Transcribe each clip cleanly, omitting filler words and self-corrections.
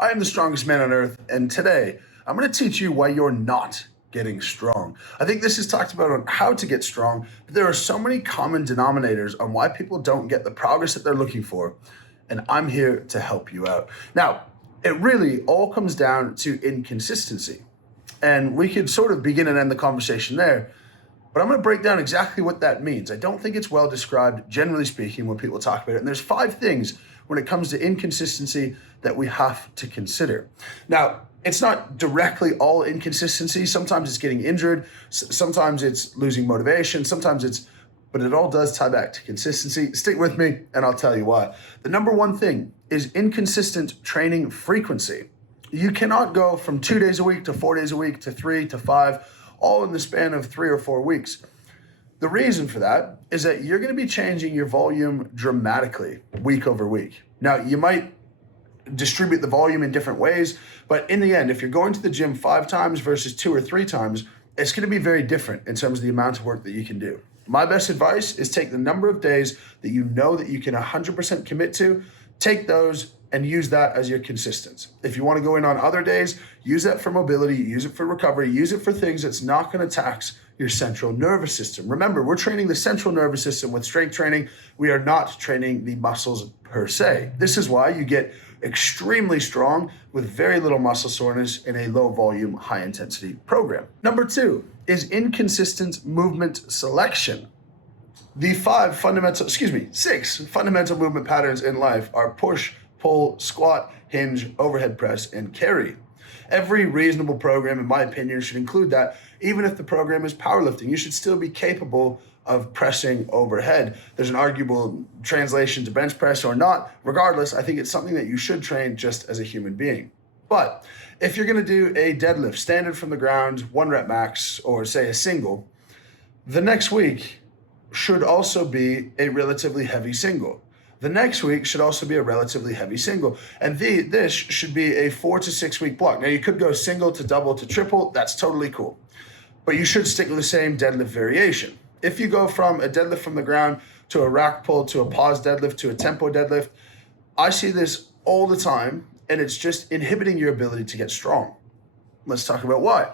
I am the strongest man on earth, and today I'm going to teach you why you're not getting strong. I think this is talked about on how to get strong, but there are so many common denominators on why people don't get the progress that they're looking for, and I'm here to help you out. Now, it really all comes down to inconsistency, and we could sort of begin and end the conversation there. But I'm going to break down exactly what that means. I don't think it's well described, generally speaking, when people talk about it. And there's 5 things when it comes to inconsistency that we have to consider. Now, it's not directly all inconsistency. Sometimes it's getting injured. Sometimes it's losing motivation. But it all does tie back to consistency. Stick with me and I'll tell you why. The number one thing is inconsistent training frequency. You cannot go from 2 days a week to 4 days a week to 3 to 5, all in the span of 3 or 4 weeks. The reason for that is that you're going to be changing your volume dramatically week over week. Now, you might distribute the volume in different ways, but in the end, if you're going to the gym 5 times versus 2 or 3 times, it's going to be very different in terms of the amount of work that you can do. My best advice is take the number of days that you know that you can 100% commit to, take those and use that as your consistent. If you want to go in on other days, use that for mobility, use it for recovery, use it for things that's not going to tax your central nervous system. Remember, we're training the central nervous system with strength training. We are not training the muscles per se. This is why you get extremely strong with very little muscle soreness in a low volume, high intensity program. Number 2 is inconsistent movement selection. The 6 fundamental movement patterns in life are push, pull, squat, hinge, overhead press, and carry. Every reasonable program, in my opinion, should include that. Even if the program is powerlifting, you should still be capable of pressing overhead. There's an arguable translation to bench press or not. Regardless, I think it's something that you should train just as a human being. But if you're going to do a deadlift, standard from the ground, 1 rep max, or say a single, the next week should also be a relatively heavy single. The next week should also be a relatively heavy single. And this should be a 4 to 6 week block. Now you could go single to double to triple, that's totally cool. But you should stick with the same deadlift variation. If you go from a deadlift from the ground to a rack pull to a pause deadlift to a tempo deadlift, I see this all the time and it's just inhibiting your ability to get strong. Let's talk about why.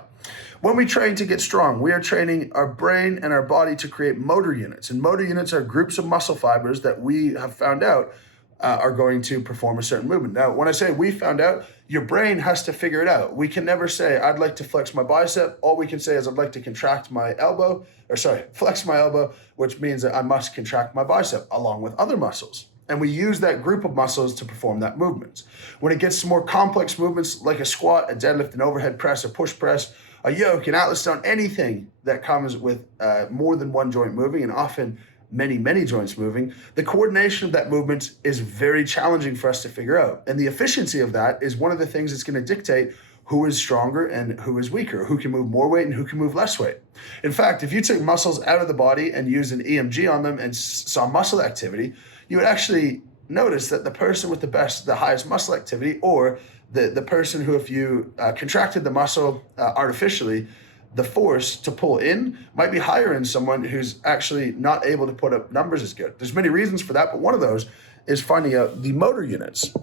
When we train to get strong, we are training our brain and our body to create motor units. And motor units are groups of muscle fibers that we have found out are going to perform a certain movement. Now, when I say we found out, your brain has to figure it out. We can never say, I'd like to flex my bicep. All we can say is I'd like to flex my elbow, which means that I must contract my bicep along with other muscles. And we use that group of muscles to perform that movement. When it gets to more complex movements like a squat, a deadlift, an overhead press, a push press, a yoke, an atlas stone, anything that comes with more than one joint moving and often many joints moving, the coordination of that movement is very challenging for us to figure out. And the efficiency of that is one of the things that's going to dictate who is stronger and who is weaker, who can move more weight and who can move less weight. In fact, if you took muscles out of the body and used an EMG on them and saw muscle activity, you would actually notice that the person with the highest muscle activity, or the person who, if you contracted the muscle artificially, the force to pull in might be higher in someone who's actually not able to put up numbers as good. There's many reasons for that, but one of those is finding out the motor units.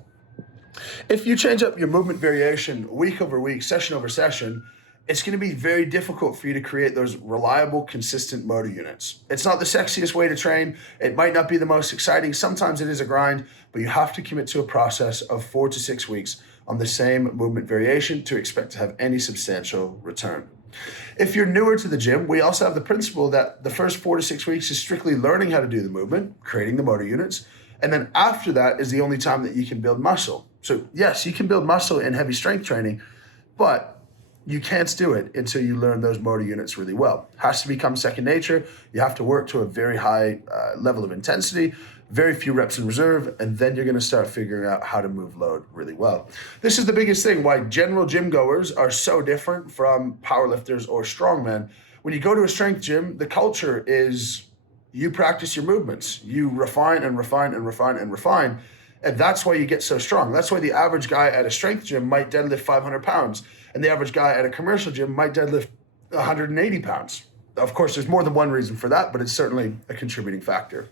If you change up your movement variation week over week, session over session, it's going to be very difficult for you to create those reliable, consistent motor units. It's not the sexiest way to train. It might not be the most exciting. Sometimes it is a grind, but you have to commit to a process of 4 to 6 weeks on the same movement variation to expect to have any substantial return. If you're newer to the gym, we also have the principle that the first 4 to 6 weeks is strictly learning how to do the movement, creating the motor units, and then after that is the only time that you can build muscle. So yes, you can build muscle in heavy strength training, but you can't do it until you learn those motor units really well. It has to become second nature. You have to work to a very high level of intensity, very few reps in reserve, and then you're going to start figuring out how to move load really well. This is the biggest thing why general gym goers are so different from powerlifters or strongmen. When you go to a strength gym, the culture is you practice your movements. You refine and refine and refine and refine. And that's why you get so strong. That's why the average guy at a strength gym might deadlift 500 pounds. And the average guy at a commercial gym might deadlift 180 pounds. Of course, there's more than one reason for that, but it's certainly a contributing factor.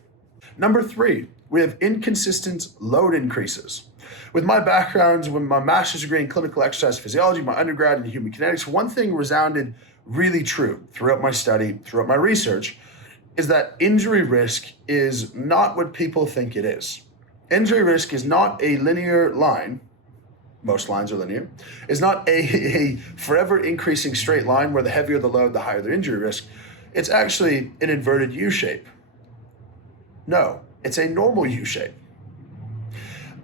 Number 3, We have inconsistent load increases. With my background, with my master's degree in clinical exercise physiology, my undergrad in human kinetics, one thing resounded really true throughout my study, throughout my research, is that injury risk is not what people think it is. Injury risk is not a linear line. Most lines are linear. It's not a forever increasing straight line where the heavier the load, the higher the injury risk. It's actually an inverted U shape. No, it's a normal U shape.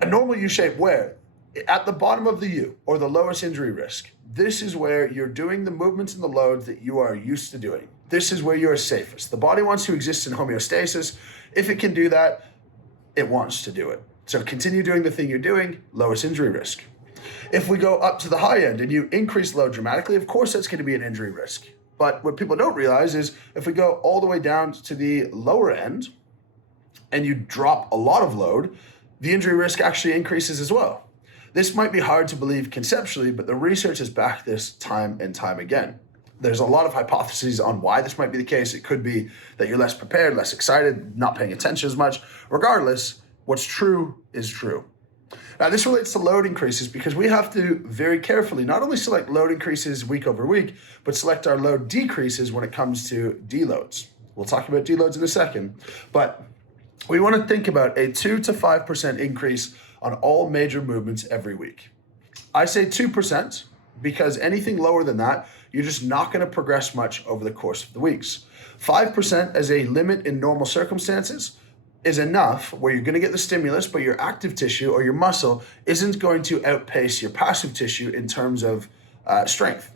A normal U shape where at the bottom of the U, or the lowest injury risk, this is where you're doing the movements and the loads that you are used to doing. This is where you're safest. The body wants to exist in homeostasis. If it can do that, it wants to do it. So continue doing the thing you're doing, lowest injury risk. If we go up to the high end and you increase load dramatically, of course that's going to be an injury risk. But what people don't realize is if we go all the way down to the lower end and you drop a lot of load, the injury risk actually increases as well. This might be hard to believe conceptually, but the research has backed this time and time again. There's a lot of hypotheses on why this might be the case. It could be that you're less prepared, less excited, not paying attention as much. Regardless, what's true is true. Now, this relates to load increases because we have to very carefully not only select load increases week over week, but select our load decreases when it comes to deloads. We'll talk about deloads in a second, but we want to think about a 2 to 5% increase on all major movements every week. I say 2% because anything lower than that, you're just not going to progress much over the course of the weeks. 5% as a limit in normal circumstances is enough where you're going to get the stimulus, but your active tissue or your muscle isn't going to outpace your passive tissue in terms of strength.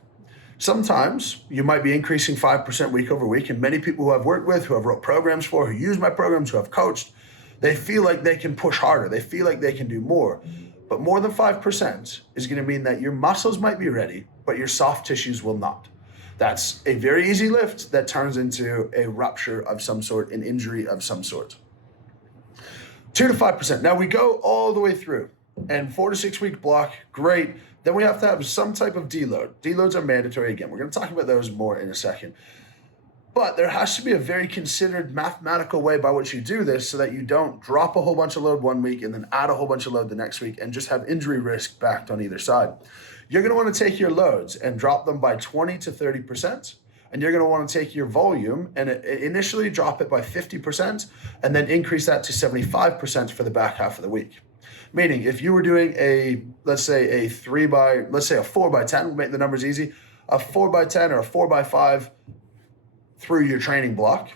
Sometimes you might be increasing 5% week over week, and many people who I've worked with, who I've wrote programs for, who use my programs, who I've coached, they feel like they can push harder. They feel like they can do more. But more than 5% is going to mean that your muscles might be ready, but your soft tissues will not. That's a very easy lift that turns into a rupture of some sort, an injury of some sort. 2 to 5%. Now we go all the way through, and 4 to 6 week block, great. Then we have to have some type of deload. Deloads are mandatory again. We're going to talk about those more in a second. But there has to be a very considered mathematical way by which you do this so that you don't drop a whole bunch of load one week and then add a whole bunch of load the next week and just have injury risk backed on either side. You're going to want to take your loads and drop them by 20 to 30%. And you're going to want to take your volume and initially drop it by 50% and then increase that to 75% for the back half of the week. Meaning if you were doing let's say a 4x10, we'll make the numbers easy, a 4x10 or a 4x5 through your training block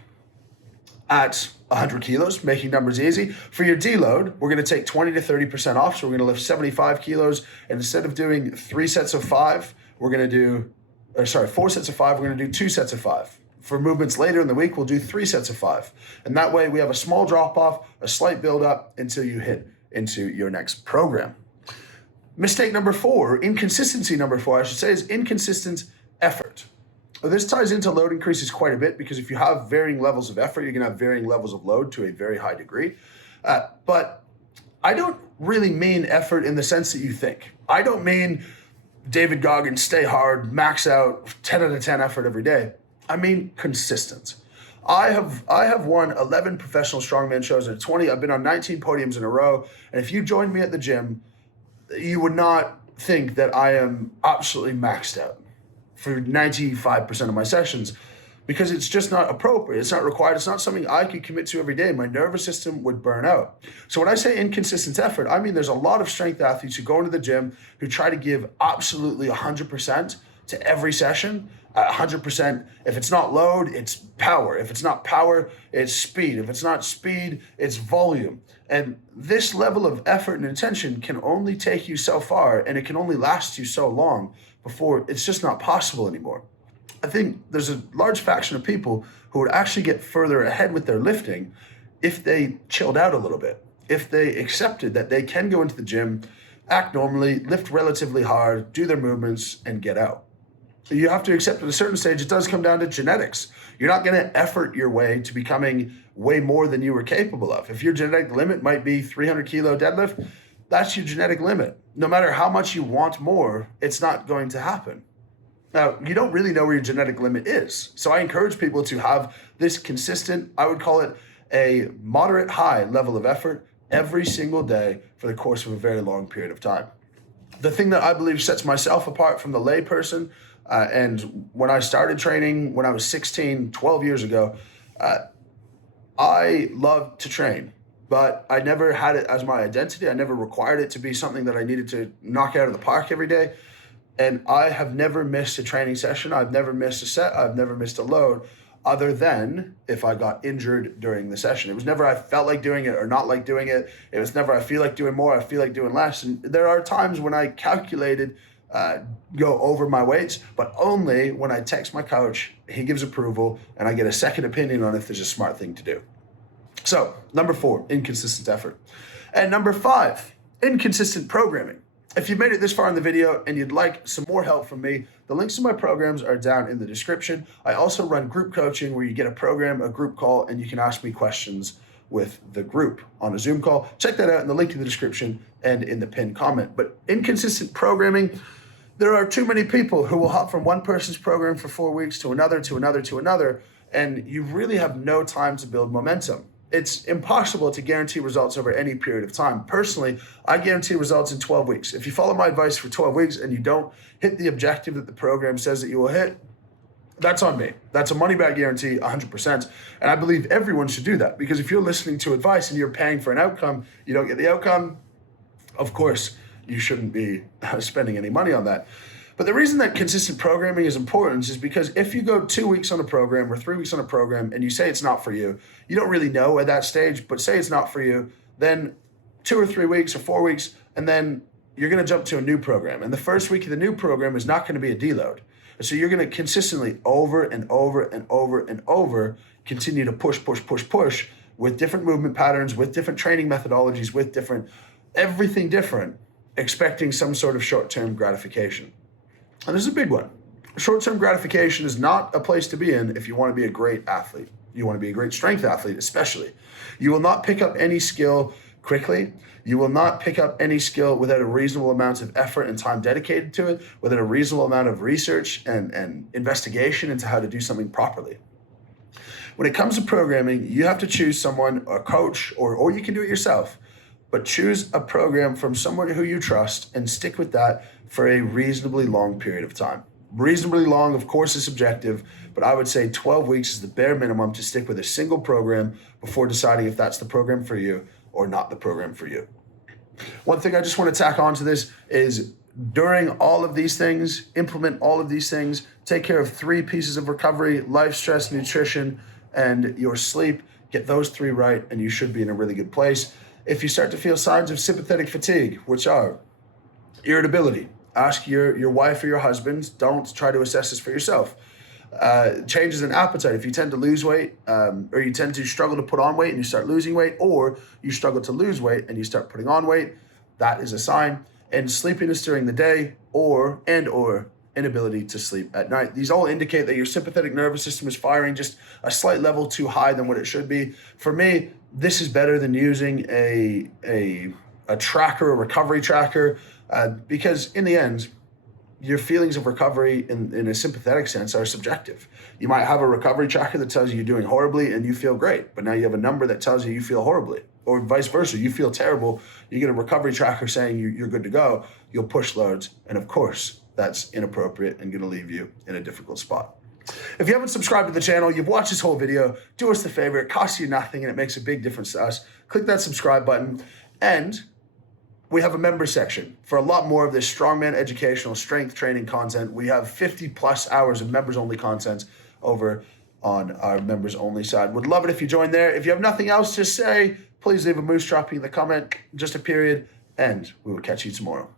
at 100 kilos, making numbers easy. For your deload, we're going to take 20 to 30% off. So we're going to lift 75 kilos. And instead of doing 4 sets of 5, we're going to do 2 sets of 5. For movements later in the week, we'll do 3 sets of 5. And that way we have a small drop off, a slight build up until you hit into your next program. Mistake number 4, inconsistency number 4, I should say, is inconsistent effort. Well, this ties into load increases quite a bit because if you have varying levels of effort, you're going to have varying levels of load to a very high degree. But I don't really mean effort in the sense that you think. I don't mean David Goggins, stay hard, max out, 10 out of 10 effort every day. I mean consistent. I have won 11 professional strongman shows and 20. I've been on 19 podiums in a row. And if you joined me at the gym, you would not think that I am absolutely maxed out for 95% of my sessions because it's just not appropriate. It's not required. It's not something I could commit to every day. My nervous system would burn out. So when I say inconsistent effort, I mean there's a lot of strength athletes who go into the gym who try to give absolutely 100% to every session. 100%. If it's not load, it's power. If it's not power, it's speed. If it's not speed, it's volume. And this level of effort and intention can only take you so far, and it can only last you so long before it's just not possible anymore. I think there's a large faction of people who would actually get further ahead with their lifting if they chilled out a little bit, if they accepted that they can go into the gym, act normally, lift relatively hard, do their movements, and get out. You have to accept at a certain stage, it does come down to genetics. You're not going to effort your way to becoming way more than you were capable of. If your genetic limit might be 300 kilo deadlift, that's your genetic limit. No matter how much you want more, it's not going to happen. Now, you don't really know where your genetic limit is. So I encourage people to have this consistent, I would call it a moderate high level of effort every single day for the course of a very long period of time. The thing that I believe sets myself apart from the lay person, and when I started training when I was 16, 12 years ago, I loved to train, but I never had it as my identity. I never required it to be something that I needed to knock out of the park every day. And I have never missed a training session. I've never missed a set. I've never missed a load, other than if I got injured during the session. It was never I felt like doing it or not like doing it. It was never I feel like doing more, I feel like doing less. And there are times when I calculated go over my weights, but only when I text my coach, he gives approval, and I get a second opinion on if there's a smart thing to do. So, number 4, inconsistent effort. And number 5, inconsistent programming. If you've made it this far in the video and you'd like some more help from me, the links to my programs are down in the description. I also run group coaching where you get a program, a group call, and you can ask me questions with the group on a Zoom call. Check that out in the link in the description and in the pinned comment. But inconsistent programming, there are too many people who will hop from one person's program for 4 weeks to another, to another, to another, and you really have no time to build momentum. It's impossible to guarantee results over any period of time. Personally, I guarantee results in 12 weeks. If you follow my advice for 12 weeks and you don't hit the objective that the program says that you will hit, that's on me. That's a money back guarantee, 100%. And I believe everyone should do that, because if you're listening to advice and you're paying for an outcome, you don't get the outcome, of course, you shouldn't be spending any money on that. But the reason that consistent programming is important is because if you go 2 weeks on a program or 3 weeks on a program and you say it's not for you, you don't really know at that stage, but say it's not for you, then 2 or 3 weeks or 4 weeks, and then you're going to jump to a new program. And the first week of the new program is not going to be a deload. So you're going to consistently over and over and over and over continue to push with different movement patterns, with different training methodologies, with everything different, expecting some sort of short-term gratification. And this is a big one. Short-term gratification is not a place to be in if you want to be a great athlete. You want to be a great strength athlete, especially. You will not pick up any skill quickly. You will not pick up any skill without a reasonable amount of effort and time dedicated to it, without a reasonable amount of research and investigation into how to do something properly. When it comes to programming, you have to choose someone, a coach, or you can do it yourself, but choose a program from someone who you trust and stick with that for a reasonably long period of time. Reasonably long, of course, is subjective, but I would say 12 weeks is the bare minimum to stick with a single program before deciding if that's the program for you or not the program for you. One thing I just want to tack on to this is during all of these things, implement all of these things, take care of 3 pieces of recovery: life, stress, nutrition, and your sleep. Get those 3 right, and you should be in a really good place. If you start to feel signs of sympathetic fatigue, which are irritability, ask your wife or your husband. Don't try to assess this for yourself. Changes in appetite. If you tend to lose weight, or you tend to struggle to put on weight and you start losing weight, or you struggle to lose weight and you start putting on weight, that is a sign. And sleepiness during the day, or inability to sleep at night. These all indicate that your sympathetic nervous system is firing just a slight level too high than what it should be. For me, this is better than using a tracker, a recovery tracker, because in the end, your feelings of recovery in a sympathetic sense are subjective. You might have a recovery tracker that tells you you're doing horribly and you feel great, but now you have a number that tells you feel horribly, or vice versa. You feel terrible, you get a recovery tracker saying you're good to go, you'll push loads, and of course, that's inappropriate and gonna leave you in a difficult spot. If you haven't subscribed to the channel, you've watched this whole video, do us the favor, it costs you nothing and it makes a big difference to us. Click that subscribe button, and we have a member section for a lot more of this strongman educational strength training content. We have 50 plus hours of members only content over on our members only side. Would love it if you join there. If you have nothing else to say, please leave a moose dropping in the comment, just a period, and we will catch you tomorrow.